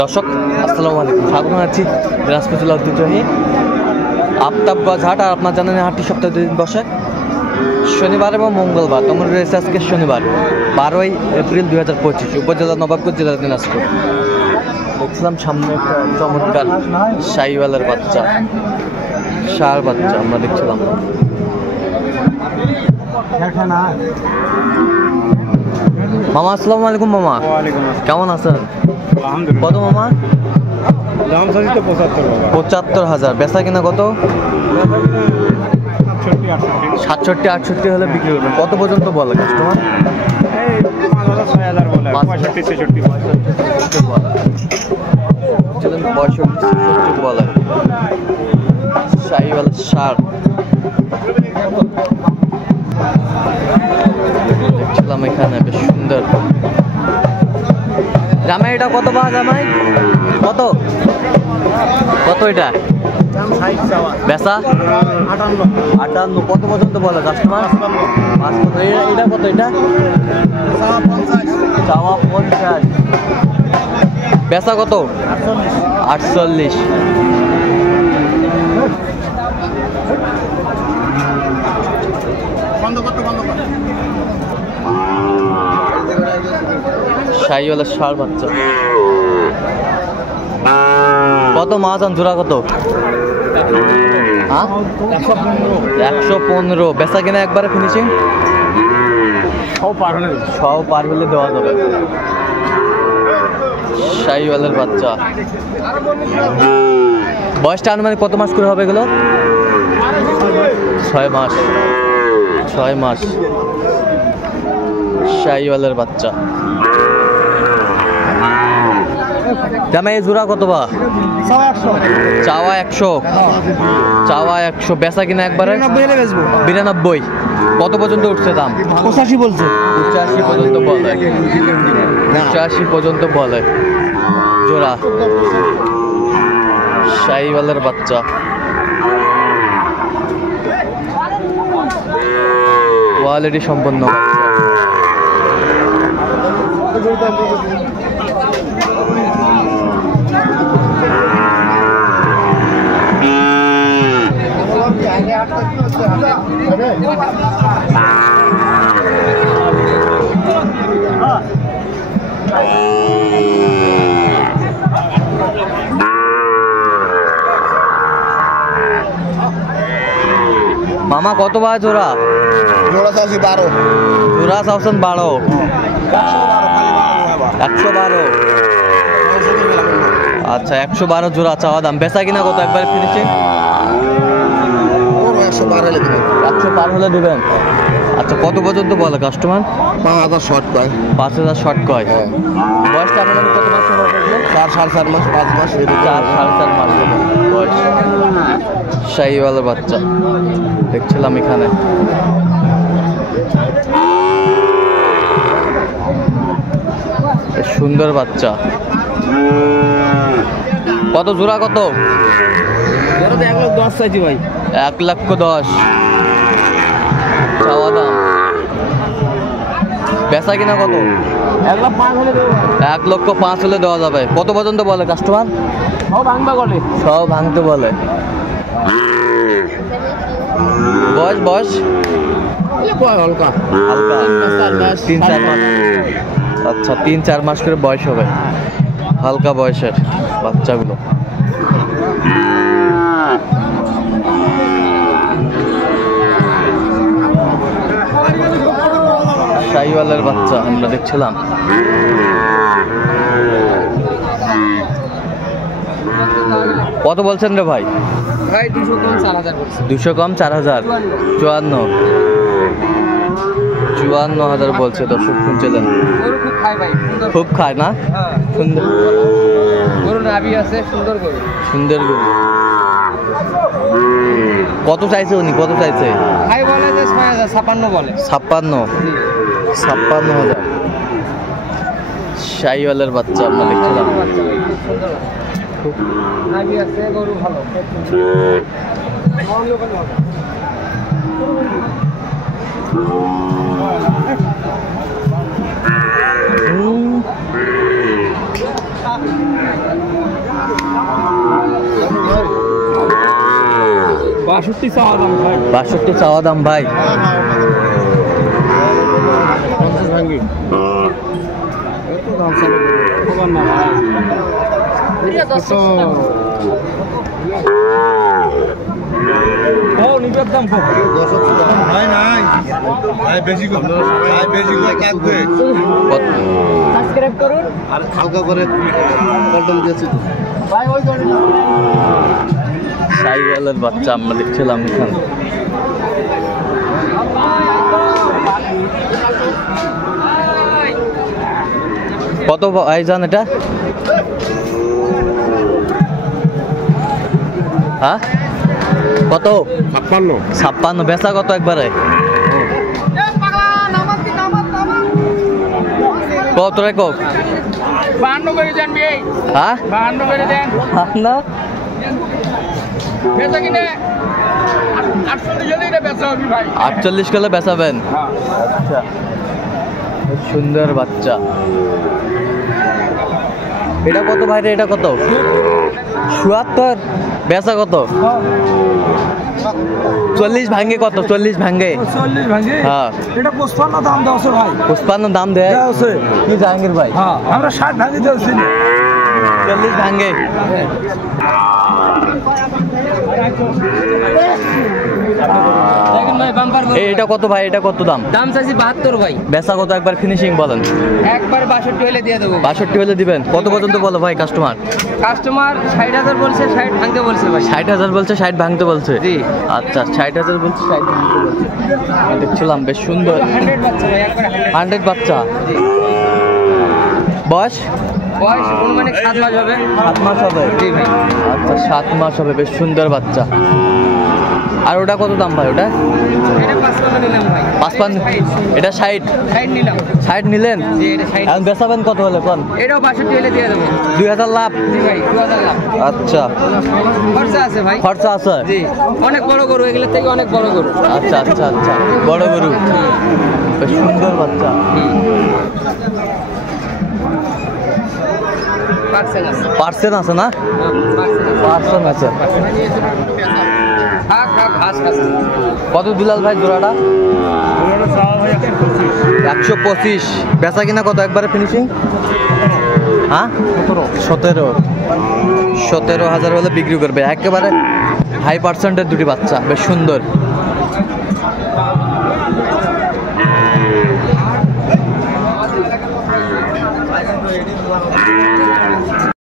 দর্শক আসসালামু আলাইকুম, স্বাগত জানাচ্ছি দিনাজপুর জেলা ঐতিহ্যবাহী আফতাবগঞ্জ হাট। আর আপনার জানেন হাটটি সপ্তাহে 2 দিন বসে, শনিবার এবং মঙ্গলবার। তোমরা রয়েছে আজকে শনিবার 12ই এপ্রিল 2025, উপজেলা নবাবগঞ্জ, জেলা দিনাজপুর। দেখছিলাম সামনে একটা চমৎকার শাহিওয়ালের বাচ্চা, ষাঁড় বাচ্চা আমরা দেখছিলাম। মামা আসসালামু আলাইকুম। মামা কেমন আছেন? কত মামা? দাম চাচ্ছি তো 75,000। বেচা কিনা কত? 67-68 হলে বিক্রি করবেন। কত পর্যন্ত বলে কাস্টমার? 5,000-6,000 বলে, 65-66 বলে। শাহিওয়াল ষাঁড় দেখছিলাম এখানে, বেশ সুন্দর। জামাই এটা কত বা জামাই? কত কত এটা বেচা? 58। কত পর্যন্ত বলে কাস্টমার? 55। এটা কত? এটা চাওয়া 50। বেচা কত? 48। শাহিওয়ালের ষাঁড় বাচ্চা কত? মাছ জোড়া কত? 115। বেচা কিনা একবারে ফিনিশিং? সব পার হলে দেওয়া যাবে। শাহিওয়ালের বাচ্চা বয়সটা আনুমানিক কত মাস করে হবে এগুলো? 6 মাস। 6 মাস। শাহিওয়ালের বাচ্চা। জামাই জোড়া কত বা? চাওয়া 100। চাওয়া 100। বেচা কিনা একবারে 92। কত পর্যন্ত উঠছে দাম? 85 বলছে। 85 পর্যন্ত বলে। 85 পর্যন্ত বলে জোড়া। শাহিওয়ালের বাচ্চা কোয়ালিটি সম্পন্ন বাচ্চা। মামা কত বা জোড়া? জোড়া চাচ্ছি 12। জোড়া চাচ্ছেন 12। 112। আচ্ছা 112 জোড়া চাওয়া দাম। বেচা কিনা কত একবার ফিনিশিং? 112 হলে দেবেন। আচ্ছা কত পর্যন্ত বলে কাস্টমার? 5,000 শর্ট কয়। 5,000 শর্ট কয়। বয়সটা আপনাদের কত মাস হবে? 4-4.5 মাস, 5 মাস। 4-4.5 মাস হবে বয়স। শাহিওয়ালের বাচ্চা দেখছিলাম এখানে। সুন্দর বাচ্চা। কত জোড়া? কত? 1,10,000 চাইছি ভাই। 1,10,000 চাওয়া দাম। বেচা কিনা কত? 1,05,000 হলে দেওয়া যাবে। কত পর্যন্ত বলে কাস্টমার? সব ভাঙতে বলে। বয়স বয়স হালকা হালকা 3-4 মাস। আচ্ছা 3-4 মাস করে বয়স হবে, হালকা বয়সের বাচ্চাগুলো। শাহিওয়ালের বাচ্চা আমরা দেখছিলাম। কত বলছেন রে ভাই? 200 কম 4,000। 54,000 বলছে। দর্শক শুনছিলেন, খুব খায় না? সুন্দর সুন্দর গরু। কত চাইছে উনি? কত চাইছে? 56,000। শাহিওয়ালের বাচ্চা আমরা দেখছিলাম। 62 চাওয়া দাম ভাই। 62 চাওয়া দাম ভাই। 50 ভাঙি এত দাম চালু খবর না ভাই। ও নিবের দাম কত? নাই নাই ভাই বেশি কম ভাই বেশি করে কাটবে সাবস্ক্রাইব করুন আর হালকা করে পল্টন দিয়েছি ভাই ওই ধরে সাইওয়ালের বাচ্চা আমরা দেখছিলাম এখানে। কত ভাইজান এটা? হ্যাঁ কত? 56 56 বেচা কত একবারে? কত রে কো? 52 করে দেন ভাই। হ্যাঁ 52 করে দেন। না বেচা কিনে 48 যদি এটা বেচা হবে ভাই। 48 কিলো বেচাবেন? আচ্ছা খুব সুন্দর বাচ্চা। এটা কত ভাই রে? এটা কত? ৭৭ বেচা কত? 40 ভাঙে কত? 40 ভাঙে 40 ভাঙি। হ্যাঁ এটা 55 দাম দাও ভাই। 55 দাম দেয় দেওয়া আছে। কি জাহাঙ্গীর ভাই? হ্যাঁ আমরা 60 ভাঙি দিয়েছি। 40 ভাঙে। দেখেন ভাই বাম্পার এটা কত ভাই? এটা কত দাম? দাম চাইছি 72 ভাই। বেচা কত একবার ফিনিশিং বলেন? একবার 62 হলে দিয়ে দেবো। 62 হলে দিবেন? কত পর্যন্ত বলো ভাই কাস্টমার? কাস্টমার 60,000 বলছে, 60 ভাঙতে বলছে ভাই। 60,000 বলছে, 60 ভাঙতে বলছে? জি। আচ্ছা 60,000 বলছে, 60 ভাঙতে বলছে। আমি দেখছিলাম বেশ সুন্দর 100 বাচ্চা ভাই, একবার 100 বাচ্চা। জি। বয়স বয়স মানে 7 মাস হবে। 7 মাস হবে? জি ভাই। আচ্ছা 7 মাস হবে, বেশ সুন্দর বাচ্চা। আর ওটা কত দাম ভাই? ওটা এটা 55 নিলাম ভাই। 55? এটা 60? 60 নিলাম। 60 নিলেন? জি এটা 60। এখন বেচাবেন কত হলে কোন? এটাও 62 হলে দিয়ে দেবো। 2000 লাভ? জি ভাই 2000 লাভ। আচ্ছা খরচা আছে ভাই। খরচা আছে? জি অনেক বড় গরু, এগুলোর থেকে অনেক বড় গরু। আচ্ছা আচ্ছা আচ্ছা বড় গরু, বেশ সুন্দর বাচ্চা। পার্সেন্ট আছে। পার্সেন্ট আছে না? পার্সেন্ট আছে। থাক থাক ঘাস খাচ্ছে। কত দুলাল ভাই জোড়াটা? 125। বেচা কিনা কত একবারে ফিনিশিং? হ্যাঁ 17,000 হলে বিক্রি করবে। একেবারে হাই পার্সেন্টের দুটি বাচ্চা, বেশ সুন্দর।